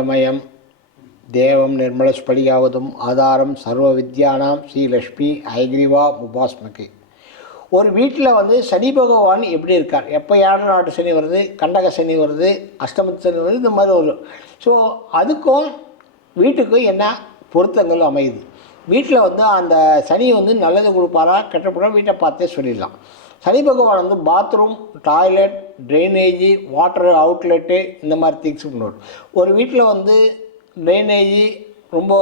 ஆனந்தமயம் தேவம் நிர்மலஸ்படியாவதும் ஆதாரம் சர்வ வித்யானாம் ஸ்ரீ லக்ஷ்மி ஐகிரிவா ஒரு வீட்டில் வந்து சனி பகவான் எப்படி இருக்கார்? எப்போ ஏழு நாட்டு சனி வருது? கண்டக சனி வருது? அஷ்டமத்து சனி வருது? இந்த மாதிரி வரும் ஸோ அதுக்கும் வீட்டுக்கும் என்ன பொருத்தங்கள் அமையுது? வீட்டில் வந்து அந்த சனி வந்து நல்லது கொடுப்பாரா? கெட்டப்படா வீட்டை பார்த்தே சொல்லிடலாம். சனி பகவான் வந்து bathroom toilet drainage water outlet இந்த மாதிரி திங்ஸ் பண்ணுவார் ஒரு வீட்டில் வந்து ட்ரைனேஜி ரொம்ப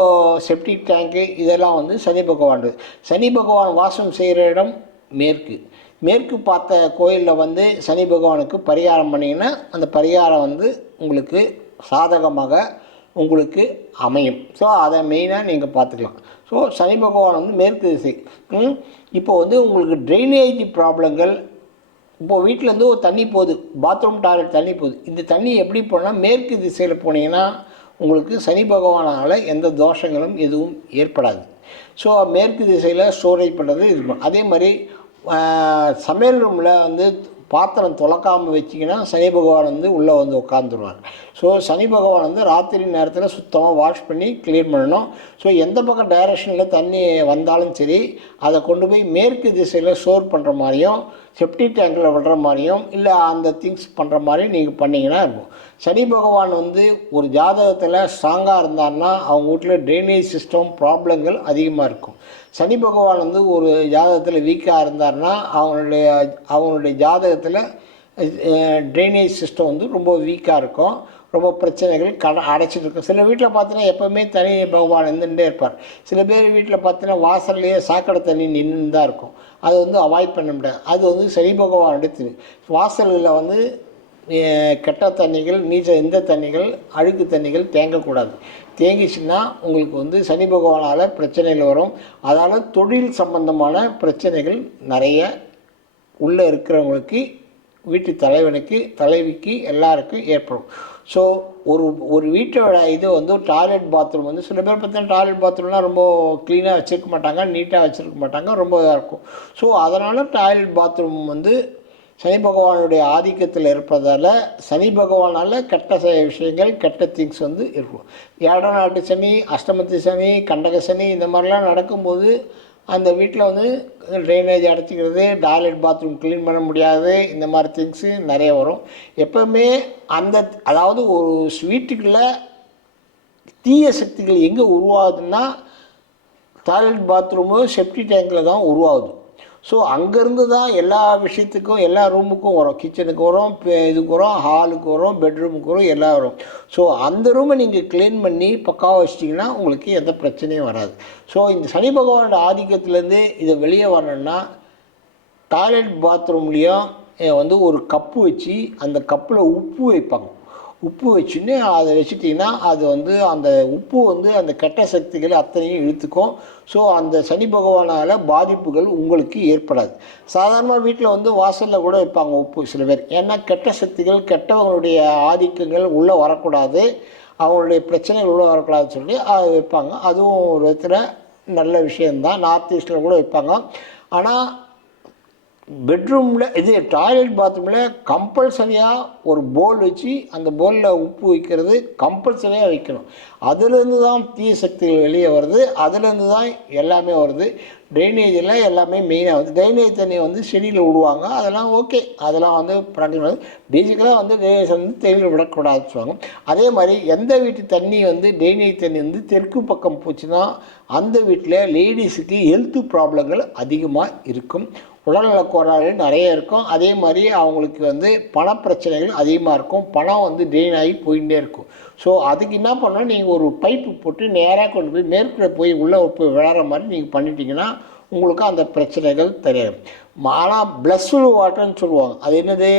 செப்டிக் டேங்க்கு இதெல்லாம் வந்து சனி பகவான் சனி பகவான் வாசம் செய்கிற இடம் மேற்கு. மேற்கு பார்த்த கோயிலில் வந்து சனி பகவானுக்கு பரிகாரம் பண்ணிங்கன்னா அந்த பரிகாரம் வந்து உங்களுக்கு சாதகமாக உங்களுக்கு அமையும். ஸோ அதை மெயினாக நீங்கள் பார்த்துக்கலாம். ஸோ சனி பகவான் வந்து மேற்கு திசை. இப்போ வந்து உங்களுக்கு ட்ரைனேஜ் ப்ராப்ளங்கள் இப்போது வீட்டிலேருந்து ஒரு தண்ணி போகுது. பாத்ரூம் டாய்லெட் தண்ணி போகுது. இந்த தண்ணி எப்படி போனால் மேற்கு திசையில் போனீங்கன்னா உங்களுக்கு சனி பகவானால் எந்த தோஷங்களும் எதுவும் ஏற்படாது. ஸோ மேற்கு திசையில் ஸ்டோரேஜ் பண்ணுறது இது அதே மாதிரி சமையல் ரூமில் வந்து பாத்திரம் துலக்காமல் வச்சிங்கன்னா சனி பகவான் வந்து உள்ளே வந்து உட்காந்துருவார் ஸோ சனி பகவான் வந்து ராத்திரி நேரத்தில் சுத்தமாக வாஷ் பண்ணி க்ளீன் பண்ணணும். ஸோ எந்த பக்கம் டைரக்ஷனில் தண்ணி வந்தாலும் சரி அதை கொண்டு போய் மேற்கு திசையில் ஸ்டோர் பண்ணுற மாதிரியும் செப்டி டேங்கில் விடுற மாதிரியும் இல்லை அந்த திங்ஸ் பண்ணுற மாதிரியும் நீங்கள் பண்ணிங்கன்னா இருக்கும். சனி பகவான் வந்து ஒரு ஜாதகத்தில் ஸ்ட்ராங்காக இருந்தாருன்னா அவங்க வீட்டில் ட்ரைனேஜ் சிஸ்டம் ப்ராப்ளங்கள் அதிகமாக இருக்கும். சனி பகவான் வந்து ஒரு ஜாதகத்தில் வீக்காக இருந்தாருன்னா அவங்களுடைய அவங்களுடைய ஜாதகத்தில் ட்ரைனேஜ் சிஸ்டம் வந்து ரொம்ப வீக்காக இருக்கும். ரொம்ப பிரச்சனைகள் கட அடைச்சிட்டு இருக்கும் சில வீட்டில் பார்த்தீங்கன்னா எப்போவுமே தனி பகவான் இருந்துகிட்டே இருப்பார். சில பேர் வீட்டில் பார்த்தீங்கன்னா வாசல்லையே சாக்கடை தண்ணி நின்று தான் இருக்கும். அது வந்து அவாய்ட் பண்ண முடியாது. அது வந்து சனி பகவான் எடுத்து வாசலில் வந்து கெட்ட தண்ணிகள் நீச்சல் எந்த தண்ணிகள் அழுக்கு தண்ணிகள் தேங்கக்கூடாது. தேங்கிச்சுன்னா உங்களுக்கு வந்து சனி பகவானால் பிரச்சனைகள் வரும். அதால் தொழில் சம்பந்தமான பிரச்சனைகள் நிறைய உள்ளே இருக்கிறவங்களுக்கு வீட்டு தலைவனுக்கு தலைவிக்கு எல்லாருக்கும் ஏற்படும். ஸோ ஒரு ஒரு வீட்டோட இது வந்து டாய்லெட் பாத்ரூம் வந்து சில பேர் பார்த்தீங்கன்னா டாய்லெட் பாத்ரூம்லாம் ரொம்ப க்ளீனாக வச்சுருக்க மாட்டாங்க நீட்டாக வச்சுருக்க மாட்டாங்க ரொம்ப இதாக இருக்கும். ஸோ அதனால் டாய்லெட் பாத்ரூம் வந்து சனி பகவானுடைய ஆதிக்கத்தில் இருப்பதால் சனி பகவானால் கெட்ட செய்ய விஷயங்கள் கெட்ட திங்ஸ் வந்து இருக்கும். ஏழாம் நாட்டு சனி அஷ்டமத்து சனி கண்டக சனி இந்த மாதிரிலாம் நடக்கும்போது அந்த வீட்டில் வந்து ட்ரைனேஜ் அடைச்சிக்கிறது டாய்லெட் பாத்ரூம் க்ளீன் பண்ண முடியாது இந்த மாதிரி திங்ஸு நிறைய வரும். எப்போவுமே அந்த அதாவது ஒரு ஸ்வீட்டுக்குள்ளே தீய சக்திகள் எங்கே உருவாகுதுன்னா டாய்லெட் பாத்ரூமு செப்டி டேங்கில் தான் உருவாகுது. ஸோ அங்கேருந்து தான் எல்லா விஷயத்துக்கும் எல்லா ரூமுக்கும் வரும். கிச்சனுக்கு வரும் இதுக்கு வரும் ஹாலுக்கு வரும் பெட்ரூமுக்கு வரும் எல்லாம் வரும். ஸோ அந்த ரூமை நீங்கள் க்ளீன் பண்ணி பக்காவாக வச்சிட்டிங்கன்னா உங்களுக்கு எந்த பிரச்சனையும் வராது. ஸோ இந்த சனி பகவானோட ஆதிக்கத்துலேருந்து இதை வெளியே வரணும்னா டாய்லெட் பாத்ரூம்லேயும் வந்து ஒரு கப்பு வச்சு அந்த கப்பில் உப்பு வைப்பாங்க. உப்பு வச்சுன்னு அதை வச்சுட்டிங்கன்னா அது வந்து அந்த உப்பு வந்து அந்த கெட்ட சக்திகளை அத்தனையும் இழுத்துக்கும். ஸோ அந்த சனி பகவானால் பாதிப்புகள் உங்களுக்கு ஏற்படாது. சாதாரணமாக வீட்டில் வந்து வாசலில் கூட வைப்பாங்க உப்பு சில பேர். ஏன்னா கெட்ட சக்திகள் கெட்டவங்களுடைய ஆதிக்கங்கள் உள்ளே வரக்கூடாது. அவங்களுடைய பிரச்சனைகள் உள்ளே வரக்கூடாதுன்னு சொல்லி அது வைப்பாங்க. அதுவும் ஒரு விதத்தில் நல்ல விஷயந்தான் நார்த் ஈஸ்டில் கூட வைப்பாங்க. ஆனால் பெட்ரூமில் இது டாய்லெட் பாத்ரூமில் கம்பல்சரியாக ஒரு போல் வச்சு அந்த போலில் உப்பு வைக்கிறது கம்பல்சரியாக வைக்கணும். அதுலேருந்து தான் தீய சக்திகள் வெளியே வருது. அதுலேருந்து தான் எல்லாமே வருது. ட்ரைனேஜில் எல்லாமே மெயினாக வந்து ட்ரைனேஜ் தண்ணியை வந்து செடியில் விடுவாங்க. அதெல்லாம் ஓகே அதெல்லாம் வந்து ப்ராக்டிக்கல் பேசிக்கலாக வந்து ட்ரைனேஜ் வந்து தெளிவில் விடக்கூடாதுன்னு சொல்லுவாங்க. அதே மாதிரி எந்த வீட்டு தண்ணி வந்து ட்ரைனேஜ் தண்ணி வந்து தெற்கு பக்கம் போச்சுன்னா அந்த வீட்டில் லேடிஸுக்கு ஹெல்த் ப்ராப்ளங்கள் அதிகமாக இருக்கும். உடல்நல கோளாறுகள் நிறைய இருக்கும். அதே மாதிரி அவங்களுக்கு வந்து பணப்பிரச்சனைகள் அதிகமாக இருக்கும். பணம் வந்து ட்ரெயின் ஆகி போயிட்டே இருக்கும். ஸோ அதுக்கு என்ன பண்ணணும்? நீங்கள் ஒரு பைப்பு போட்டு நேராக கொண்டு போய் மேற்கில் போய் உள்ளே போய் விளாட்ற மாதிரி நீங்கள் பண்ணிட்டீங்கன்னா உங்களுக்கு அந்த பிரச்சனைகள் தெரியும் ஆனால் பிளஸ்டு வாட்டர்னு சொல்லுவாங்க. அது என்னது?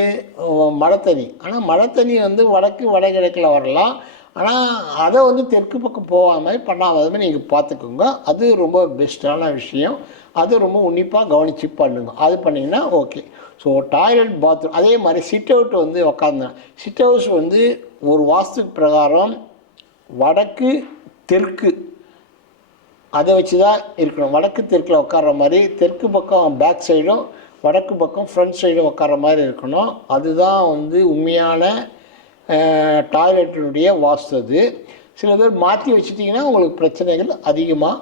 மழைத்தண்ணி மழை தண்ணி. ஆனால் மழை தண்ணி வந்து வடக்கு வடகிழக்கில் வரலாம். ஆனால் அதை வந்து தெற்கு பக்கம் போகாமல் பண்ணாமல் நீங்கள் பார்த்துக்கோங்க அது ரொம்ப பெஸ்ட்டான விஷயம். அது ரொம்ப உன்னிப்பாக கவனித்து பண்ணுங்க. அது பண்ணிங்கன்னா ஓகே ஸோ டாய்லெட் பாத்ரூம் அதே மாதிரி சிட் அவுட் வந்து உக்காந்தேன் சிட் ஹவுஸ் வந்து ஒரு வாஸ்து பிரகாரம் வடக்கு தெற்கு. அதை வச்சு தான் இருக்கணும். வடக்கு தெற்கில் உட்கார்ற மாதிரி தெற்கு பக்கம் பேக் சைடும் வடக்கு பக்கம் ஃப்ரண்ட் சைடும் உட்கார்ற மாதிரி இருக்கணும். அதுதான் வந்து உண்மையான டாய்லெட்டினுடைய வாஸ்து அது. சில பேர் மாற்றி வச்சிட்டிங்கன்னா உங்களுக்கு பிரச்சனைகள் அதிகமாக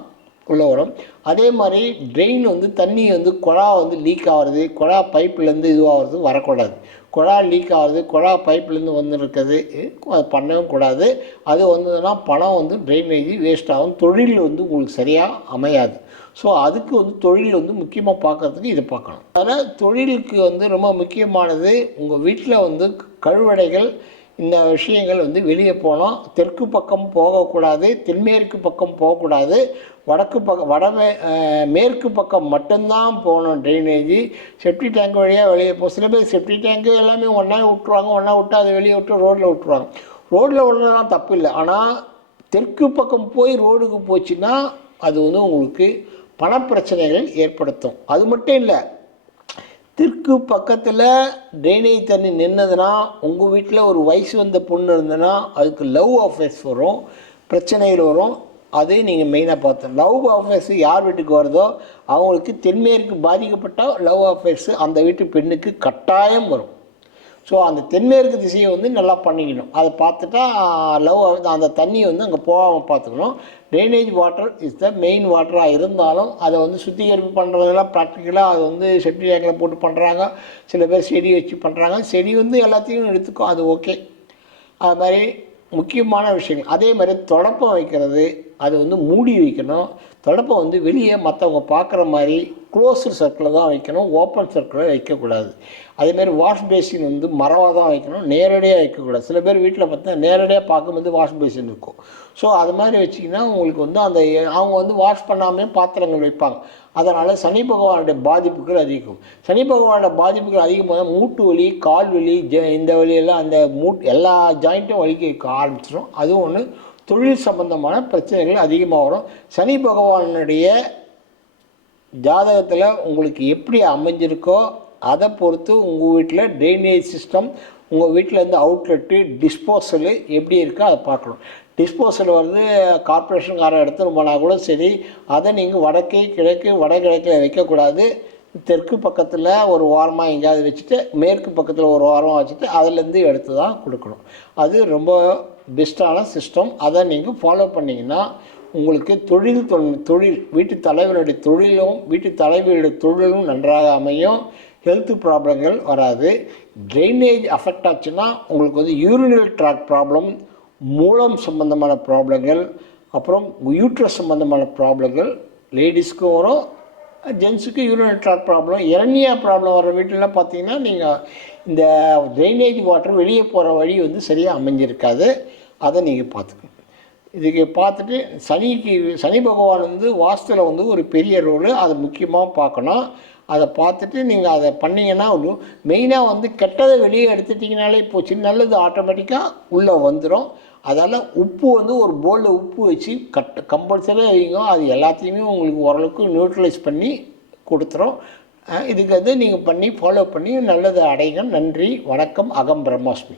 உள்ள வரும். அதே மாதிரி ட்ரெயின் வந்து தண்ணி வந்து குழா வந்து லீக் ஆகிறது குழா பைப்லேருந்து இதுவாகிறது வரக்கூடாது. குழா லீக் ஆகுறது குழா பைப்லேருந்து வந்துருக்கிறது அது பண்ணவும் கூடாது. அது வந்ததுன்னா பணம் வந்து ட்ரைனேஜ் வேஸ்ட் ஆகும். தொழில் வந்து உங்களுக்கு சரியாக அமையாது. ஸோ அதுக்கு வந்து தொழில் வந்து முக்கியமாக பார்க்கறதுக்கு இதை பார்க்கணும். அதனால் தொழிலுக்கு வந்து ரொம்ப முக்கியமானது உங்கள் வீட்டில் வந்து கழுவடைகள் இந்த விஷயங்கள் வந்து வெளியே போனோம் தெற்கு பக்கம் போகக்கூடாது தென்மேற்கு பக்கம் போகக்கூடாது. வடக்கு பக்கம் வடமே மேற்கு பக்கம் மட்டும்தான் போகணும் ட்ரைனேஜ் செப்டி டேங்க் வழியாக வெளியே போ சில பேர் செப்டி டேங்க்கு எல்லாமே ஒன்றா விட்டுருவாங்க ஒன்றா விட்டு அதை வெளியே விட்டு ரோட்டில் விட்டுருவாங்க. ரோட்டில் விடுறதுலாம் தப்பு இல்லை. ஆனால் தெற்கு பக்கம் போய் ரோடுக்கு போச்சுன்னா அது வந்து உங்களுக்கு பணப்பிரச்சனைகள் ஏற்படுத்தும். அது மட்டும் இல்லை தெற்கு பக்கத்தில் ட்ரைனேஜ் தண்ணி நின்னதுன்னா உங்கள் வீட்டில் ஒரு வயசு வந்த பொண்ணு இருந்ததுன்னா அதுக்கு லவ் அஃபேர்ஸ் வரும் பிரச்சனைகள் வரும். அதே நீங்கள் மெயினாக பார்த்தோம் லவ் அஃபேர்ஸ் யார் வீட்டுக்கு வருதோ அவங்களுக்கு தென்மேற்கு பாதிக்கப்பட்டால் லவ் அஃபேர்ஸ் அந்த வீட்டு பெண்ணுக்கு கட்டாயம் வரும். ஸோ அந்த தென்மேற்கு திசையை வந்து நல்லா பண்ணிக்கணும். அதை பார்த்துட்டா லவ் அந்த தண்ணியை வந்து அங்கே போகாமல் பார்த்துக்கணும். Drainage water is the main வாட்டராக இருந்தாலும் அதை வந்து சுத்திகரிப்பு பண்ணுறதெல்லாம் ப்ராக்டிக்கலாக அது வந்து செப்டி டேங்கில் போட்டு பண்ணுறாங்க சில பேர் செடி வச்சு பண்ணுறாங்க செடி வந்து எல்லாத்தையும் எடுத்துக்கும். அது ஓகே அது மாதிரி முக்கியமான விஷயங்கள். அதே மாதிரி தொடப்பம் வைக்கிறது அது வந்து மூடி வைக்கணும். தொடப்பம் வந்து வெளியே மற்றவங்க பார்க்குற மாதிரி க்ளோஸ்டு சர்க்கிளில் தான் வைக்கணும் ஓப்பன் சர்க்கிளில் வைக்கக்கூடாது. அதேமாதிரி வாஷ் பேசின் வந்து மரமாக தான் வைக்கணும் நேரடியாக வைக்கக்கூடாது. சில பேர் வீட்டில் பார்த்தா நேரடியாக பார்க்கும்போது வாஷ் பேசின் இருக்கும். ஸோ அது மாதிரி வச்சிங்கன்னா உங்களுக்கு வந்து அந்த அவங்க வந்து வாஷ் பண்ணாமே பாத்திரங்கள் வைப்பாங்க. அதனால் சனி பகவானுடைய பாதிப்புகள் அதிகம். சனி பகவானோட பாதிப்புகள் அதிகமாக மூட்டு வலி கால் வலி ஜ இந்த வலியெல்லாம் அந்த மூட் எல்லா ஜாயிண்ட்டும் வலிக்க ஆரம்பிச்சிடும் அதுவும் ஒன்று தொழில் சம்பந்தமான பிரச்சனைகள் அதிகமாக வரும். சனி பகவானுடைய ஜாதகத்தில் உங்களுக்கு எப்படி அமைஞ்சிருக்கோ அதை பொறுத்து உங்கள் வீட்டில் ட்ரைனேஜ் சிஸ்டம் உங்கள் வீட்டில் இருந்து அவுட்லெட்டு டிஸ்போசலு எப்படி இருக்கோ அதை பார்க்கணும். டிஸ்போசல் வந்து கார்பரேஷன்காரன் எடுத்துன்னு போனால் கூட சரி அதை நீங்கள் வடக்கு கிழக்கு வடகிழக்கில் வைக்கக்கூடாது. தெற்கு பக்கத்தில் ஒரு ஓரமாக எங்கேயாவது வச்சுட்டு மேற்கு பக்கத்தில் ஒரு ஓரமாக வச்சுட்டு அதுலேருந்து எடுத்து தான் கொடுக்கணும். அது ரொம்ப பெஸ்ட்டான சிஸ்டம் அதை நீங்கள் ஃபாலோ பண்ணிங்கன்னா உங்களுக்கு தொழில் தொழில் வீட்டு தலைவருடைய தொழிலும் வீட்டு தலைவியுடைய தொழிலும் நன்றாக அமையும். ஹெல்த் ப்ராப்ளங்கள் வராது. ட்ரைனேஜ் அஃபெக்ட் ஆச்சுன்னா உங்களுக்கு வந்து யூரினல் ட்ராக் ப்ராப்ளம் மூலம் சம்பந்தமான ப்ராப்ளங்கள் அப்புறம் யூட்ரஸ் சம்பந்தமான ப்ராப்ளங்கள் லேடிஸ்க்கும் வரும் ஜென்ஸுக்கு யூரினல் ட்ராக் ப்ராப்ளம் இரண்டியா ப்ராப்ளம் வர வீட்டிலலாம் பார்த்தீங்கன்னா நீங்கள் இந்த ட்ரைனேஜ் வாட்டர் வெளியே போகிற வழி வந்து சரியாக அமைஞ்சிருக்காது. அதை நீங்கள் பார்த்துக்கணும். இதுக்கு பார்த்துட்டு சனிக்கு சனி பகவான் வந்து வாஸ்துவில் வந்து ஒரு பெரிய ரோலு அதை முக்கியமாக பார்க்கணும். அதை பார்த்துட்டு நீங்கள் அதை பண்ணிங்கன்னா மெயினாக வந்து கெட்டதை வெளியே எடுத்துட்டிங்கனாலே போச்சு நல்லது ஆட்டோமேட்டிக்காக உள்ளே வந்துடும் அதால் உப்பு வந்து ஒரு போலில் உப்பு வச்சு கட் கம்பல்சரியாக வைங்க. அது எல்லாத்தையுமே உங்களுக்கு ஓரளவுக்கு நியூட்ரலைஸ் பண்ணி கொடுத்துரும். இதுக்கு வந்து நீங்கள் பண்ணி ஃபாலோ பண்ணி நல்லது அடைங்க நன்றி வணக்கம் அகம் பிரம்மாஸ்மி.